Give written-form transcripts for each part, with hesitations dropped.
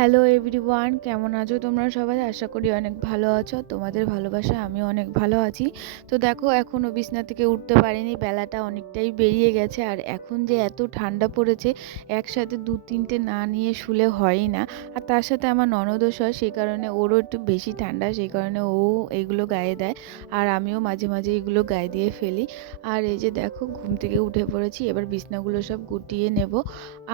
Hello everyone, কেমন আছো তোমরা সবাই? আশা করি অনেক ভালো আছো। তোমাদের ভালোবাসায় আমিও অনেক ভালো আছি। তো দেখো, এখনও বিছনা থেকে উঠতে পারিনি, বেলাটা অনেকটাই বেরিয়ে গেছে। আর এখন যে এত ঠান্ডা পড়েছে, একসাথে 2-3টে না নিয়ে শুলে হয়ই না। আর তার সাথে আমার ননদও হয়, সেই কারণে ওরও একটু বেশি ঠান্ডা, সেই কারণে ও এইগুলো গায়ে দেয়। আর আমিও মাঝে মাঝে এগুলো গায়ে দিয়ে ফেলি। আর এই যে দেখো, ঘুম থেকে উঠে পড়েছি, এবার বিছনাগুলো সব গুটিয়ে নেব।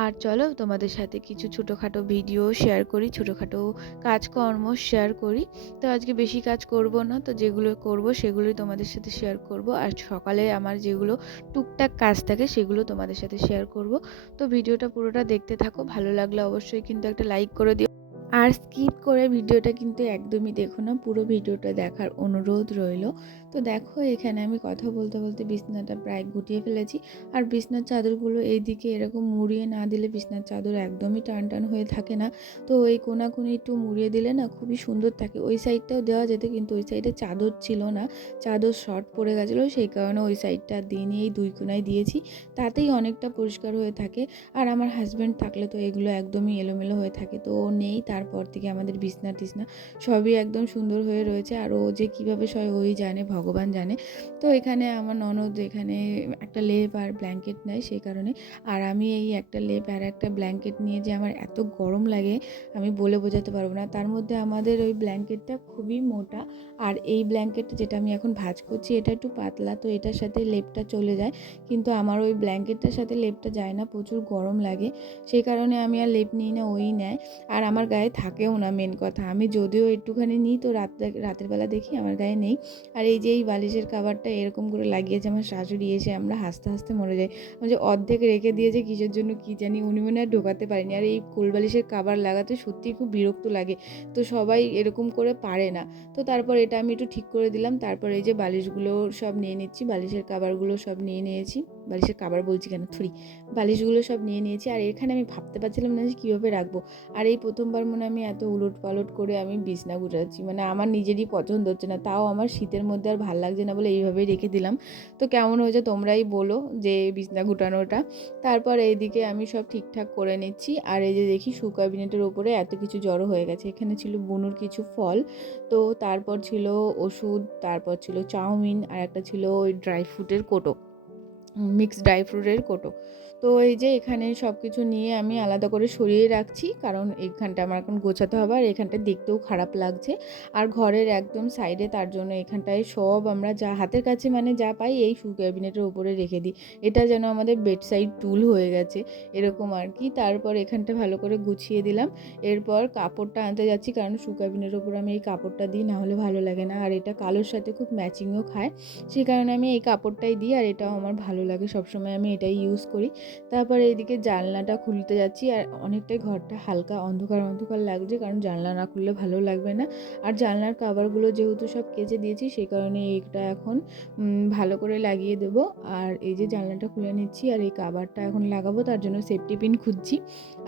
আর চলো তোমাদের সাথে কিছু ছোটোখাটো ভিডিও শেয়ার করি, ছোটোখাটো কাজকর্ম শেয়ার করি। তো আজকে বেশি কাজ করব না, তো যেগুলো করব সেগুলোই তোমাদের সাথে শেয়ার করব। আর সকালে আমার যেগুলো টুকটাক কাজ থাকে সেগুলো তোমাদের সাথে শেয়ার করব। তো ভিডিওটা পুরোটা দেখতে থাকো, ভালো লাগলে অবশ্যই কিন্তু একটা লাইক করে দিও। আর স্কিপ করে ভিডিওটা কিন্তু একদমই দেখো না, পুরো ভিডিওটা দেখার অনুরোধ রইল। তো দেখো, এখানে আমি কথা বলতে বলতে বিছনাটা প্রায় গুটিয়ে ফেলেছি। আর বিছনার চাদরগুলো এইদিকে এরকম মুড়িয়ে না দিলে বিছনার চাদর একদমই টান টান হয়ে থাকে না। তো এই কোনাকুনি একটু মুড়িয়ে দিলে না খুবই সুন্দর থাকে। ওই সাইডটাও দেওয়া যেত, কিন্তু ওই সাইডে চাদর ছিল না, চাদর শর্ট পড়ে গেছিলো, সেই কারণে ওই সাইডটা দিয়ে নিয়ে এই দুই কোনায় দিয়েছি। তাতেই অনেকটা পরিষ্কার হয়ে থাকে। আর আমার হাজব্যান্ড থাকলে তো এগুলো একদমই এলোমেলো হয়ে থাকে, তো ও নেই, তারপর থেকে আমাদের বিছনা টিছনা সবই একদম সুন্দর হয়ে রয়েছে। আর ও যে কীভাবে সয় ওই জানে, ভগবান জানে। তো এখানে আমার ননদ এখানে একটা লেপ আর ব্ল্যাঙ্কেট নেয়, সেই কারণে। আর আমি এই একটা লেপ আর একটা ব্ল্যাঙ্কেট নিয়ে যে আমার এত গরম লাগে আমি বলে বোঝাতে পারবো না। তার মধ্যে আমাদের ওই ব্ল্যাঙ্কেটটা খুবই মোটা, আর এই ব্ল্যাঙ্কেটটা যেটা আমি এখন ভাঁজ করছি এটা একটু পাতলা, তো এটার সাথে লেপটা চলে যায়। কিন্তু আমার ওই ব্ল্যাঙ্কেটটার সাথে লেপটা যায় না, প্রচুর গরম লাগে, সেই কারণে আমি আর লেপ নিই না, ওই নেয়। আর আমার গায়ে থাকেও না, মেন কথা। আমি যদিও একটুখানি নিই তো রাতের বেলা দেখি আমার গায়ে নেই। আর এই যে এই বালিশের কাভারটা এরকম করে লাগিয়েছে আমার শাশুড়ি, এসে আমরা হাসতে হাসতে মরে যাই। যে অর্ধেক রেখে দিয়েছে কিসের জন্য কি জানি, উনি মনে হয় ঢোকাতে পারেনি। আর এই কোল বালিশের কাভার লাগাতে সত্যিই খুব বিরক্ত লাগে, তো সবাই এরকম করে পারে না। তো তারপর এটা আমি একটু ঠিক করে দিলাম। তারপর এই যে বালিশগুলো সব নিয়ে নিচ্ছি, বালিশের কাভারগুলো সব নিয়ে নিয়েছি। বালিশের কাভার বলছি কেন, থুরি, বালিশগুলো সব নিয়ে নিয়েছি। আর এখানে আমি ভাবতে পারছিলাম না যে কীভাবে রাখবো। আর এই প্রথমবার মনে আমি এত উলট পালট করে আমি বিছনা গুছাচ্ছি, মানে আমার নিজেরই পছন্দ হচ্ছে না, তাও আমার শীতের মধ্যে আর ভাল লাগছে না বলে এইভাবেই রেখে দিলাম। তো কেমন হয়েছে তোমরাই বলো যে বিছনা গুটানোটা। তারপর এইদিকে আমি সব ঠিকঠাক করে নিচ্ছি। আর এই যে দেখি শু ক্যাবিনেটের ওপরে এত কিছু জড়ো হয়ে গেছে। এখানে ছিল বুনুর কিছু ফল, তো তারপর ছিল ওষুধ, তারপর ছিল চাউমিন, আর একটা ছিল ওই ড্রাই ফ্রুটের কোটো, মিক্সড ড্রাই ফ্রুটের কোটো। তো এই যে এখানে সব কিছু নিয়ে আমি আলাদা করে সরিয়ে রাখছি, কারণ এইখানটা আমার এখন গোছাতে হবে, আর এখানটা দেখতেও খারাপ লাগছে। আর ঘরের একদম সাইডে, তার জন্য এখানটায় সব আমরা যা হাতের কাছে মানে যা পাই এই শু ক্যাবিনেটের উপরে রেখে দিই। এটা যেন আমাদের বেডসাইড টুল হয়ে গেছে এরকম আর কি। তারপর এখানটা ভালো করে গুছিয়ে দিলাম। এরপর কাপড়টা আনতে যাচ্ছি, কারণ শু ক্যাবিনেটের উপর আমি এই কাপড়টা দিই, না হলে ভালো লাগে না। আর এটা কালোর সাথে খুব ম্যাচিংও খায়, সেই কারণে আমি এই কাপড়টাই দিই। আর এটাও আমার ভালো লাগে, সবসময় আমি এটাই ইউজ করি। তারপরে এইদিকে জানলাটা খুলতে যাচ্ছি। আর অনেকটাই ঘরটা হালকা অন্ধকার অন্ধকার লাগছে, কারণ জানলা না খুললে ভালো লাগবে না। আর জানলার কাভারগুলো যেহেতু সব কেচে দিয়েছি, সেই কারণে এইটা এখন ভালো করে লাগিয়ে দেবো। আর এই যে জানলাটা খুলে নিচ্ছি, আর এই কাভারটা এখন লাগাবো, তার জন্য সেফটি পিন খুঁজছি।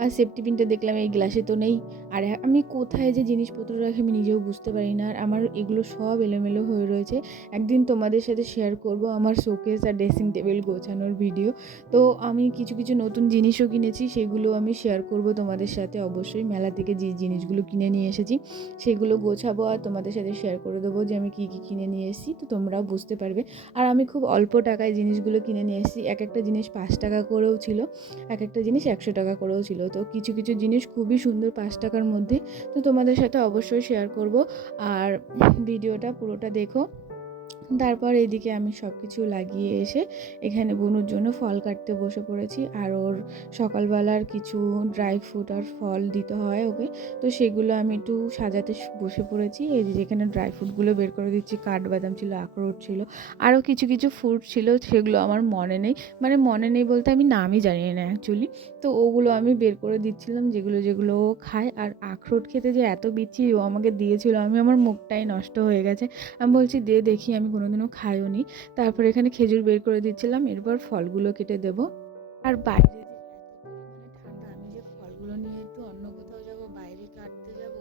আর সেফটি পিনটা দেখলাম এই গ্লাসে তো নেই। আর আমি কোথায় যে জিনিসপত্র রাখি আমি নিজেও বুঝতে পারি না। আর আমার এগুলো সব এলোমেলো হয়ে রয়েছে। একদিন তোমাদের সাথে শেয়ার করব আমার শোকেস আর ড্রেসিং টেবিল গোছানোর ভিডিও। তো আমি কিছু কিছু নতুন জিনিসও কিনেছি, সেগুলো আমি শেয়ার করব তোমাদের সাথে অবশ্যই। মেলা থেকে যে জিনিসগুলো কিনে নিয়ে এসেছি সেগুলো গোছাবো, আর তোমাদের সাথে শেয়ার করে দেবো যে আমি কী কী কিনে নিয়ে এসেছি, তো তোমরাও বুঝতে পারবে। আর আমি খুব অল্প টাকায় জিনিসগুলো কিনে নিয়ে এসেছি। এক একটা জিনিস 5 টাকা করেও ছিল, এক একটা জিনিস 100 টাকা করেও ছিল। তো কিছু কিছু জিনিস খুবই সুন্দর 5 টাকার মধ্যে, তো তোমাদের সাথে অবশ্যই শেয়ার করব। আর ভিডিওটা পুরোটা দেখো। তারপর এইদিকে আমি সব কিছু লাগিয়ে এসে এখানে বুনুর জন্য ফল কাটতে বসে পড়েছি। আর ওর সকালবেলার কিছু ড্রাই ফ্রুট আর ফল দিতে হয় ওকে, তো সেগুলো আমি একটু সাজাতে বসে পড়েছি। এই যে যেখানে ড্রাই ফ্রুটগুলো বের করে দিচ্ছি, কাঠবাদাম ছিল, আখরোট ছিল, আরও কিছু কিছু ফ্রুট ছিল, সেগুলো আমার মনে নেই, মানে মনে নেই বলতে আমি নামই জানি না অ্যাকচুয়ালি। তো ওগুলো আমি বের করে দিচ্ছিলাম, যেগুলো যেগুলো ও খায়। আর আখরোট খেতে যে এত বিচ্ছি ও আমাকে দিয়েছিল, আমার মুখটাই নষ্ট হয়ে গেছে। আমি বলছি দে দেখি, আমি কোনোদিনও খাইও নি। তারপর এখানে খেজুর বের করে দিচ্ছিলাম, এরপর ফলগুলো কেটে দেব। আর বাইরে যে এত পরিমাণে ঠান্ডা, আমি যে ফলগুলো নিয়ে একটু অন্য কোথাও যাব, বাইরে কাটতে যাব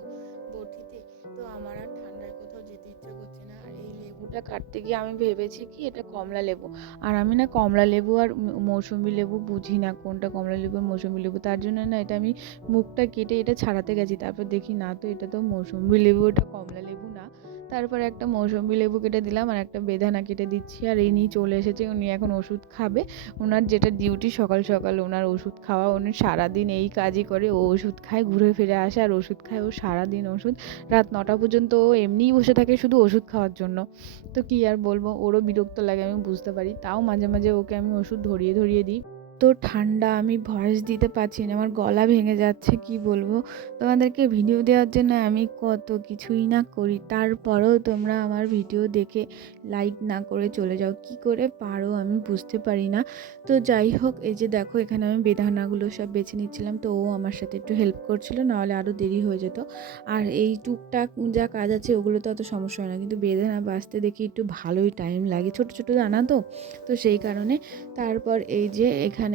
বটিতে, তো আমার আর ঠান্ডায় কোথাও যেতে ইচ্ছা করছে না। আর এই লেবু লেবুটা কাটতে গিয়ে আমি ভেবেছি কি এটা কমলা লেবু, আর আমি না কমলা লেবু আর মৌসুমী লেবু বুঝি না কোনটা কমলা লেবু আর মৌসুমী লেবু, তার জন্য না এটা আমি মুখটা কেটে এটা ছাড়াতে গেছি, তারপর দেখি না তো এটা তো মৌসুমী লেবু, এটা কমলা লেবু না। তারপরে একটা মৌসুমী লেবু কেটে দিলাম আর একটা বেদানা কেটে দিচ্ছি, আর ইনি চলে এসেছে, উনি এখন ওষুধ খাবে। ওনার যেটা ডিউটি সকাল সকাল ওনার ওষুধ খাওয়া, উনি সারাদিন এই কাজই করে, ও ওষুধ খায় ঘুরে ফিরে আসে আর ওষুধ খায়, ও সারাদিন ওষুধ, রাত 9টা পর্যন্ত ও এমনিই বসে থাকে শুধু ওষুধ খাওয়ার জন্য। তো কী আর বলবো, ওরও বিরক্ত লাগে আমি বুঝতে পারি, তাও মাঝে মাঝে ওকে আমি ওষুধ ধরিয়ে ধরিয়ে দিই। তো ঠান্ডা, আমি ভয়েস দিতে পারছি না, আমার গলা ভেঙে যাচ্ছে, কি বলবো তোমাদেরকে। ভিডিও দেওয়ার জন্য আমি কত কিছুই না করি, তারপরেও তোমরা আমার ভিডিও দেখে লাইক না করে চলে যাও, কি করে পারো আমি বুঝতে পারি না। তো যাই হোক, এই যে দেখো এখানে আমি বেদানাগুলো সব বেছে নিচ্ছিলাম, তো ও আমার সাথে একটু হেল্প করছিল, নাহলে আরও দেরি হয়ে যেত। আর এই টুকটাক যা কাজ আছে ওগুলো তো অত সমস্যা হয় না, কিন্তু বেদানা বাছতে দেখি একটু ভালোই টাইম লাগে, ছোট ছোট দানা তো, তো সেই কারণে। তারপর এই যে এখানে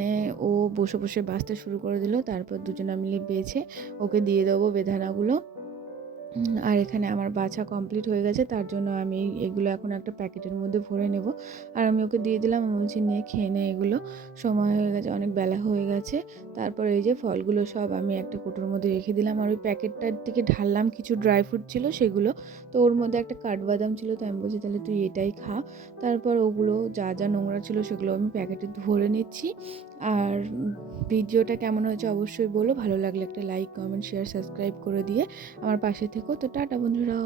ও বসে বসে বাছতে শুরু করে দিল, তারপর দুজনে মিলে বেছে ওকে দিয়ে দেবো বেদানাগুলো। আর এখানে আমার বাছা কমপ্লিট হয়ে গেছে, তার জন্য আমি এগুলো এখন একটা প্যাকেটের মধ্যে ভরে নেব, আর আমি ওকে দিয়ে দিলাম, আমি বলছি নিয়ে খেয়ে নে, এগুলো সময় হয়ে গেছে, অনেক বেলা হয়ে গেছে। তারপর এই যে ফলগুলো সব আমি একটা কোটোর মধ্যে রেখে দিলাম, আর ওই প্যাকেটটার থেকে ঢাললাম কিছু ড্রাই ফ্রুট ছিল সেগুলো, তো ওর মধ্যে একটা কাঠবাদাম ছিল, তো আমি বলছি তাহলে তুই এটাই খা। তারপর ওগুলো যা যা নোংরা ছিল সেগুলো আমি প্যাকেটে ভরে নিচ্ছি। আর ভিডিওটা কেমন হয়েছে অবশ্যই বলো, ভালো লাগলে একটা লাইক কমেন্ট শেয়ার সাবস্ক্রাইব করে দিয়ে আমার পাশে থেকো। তো টাটা বন্ধুরা।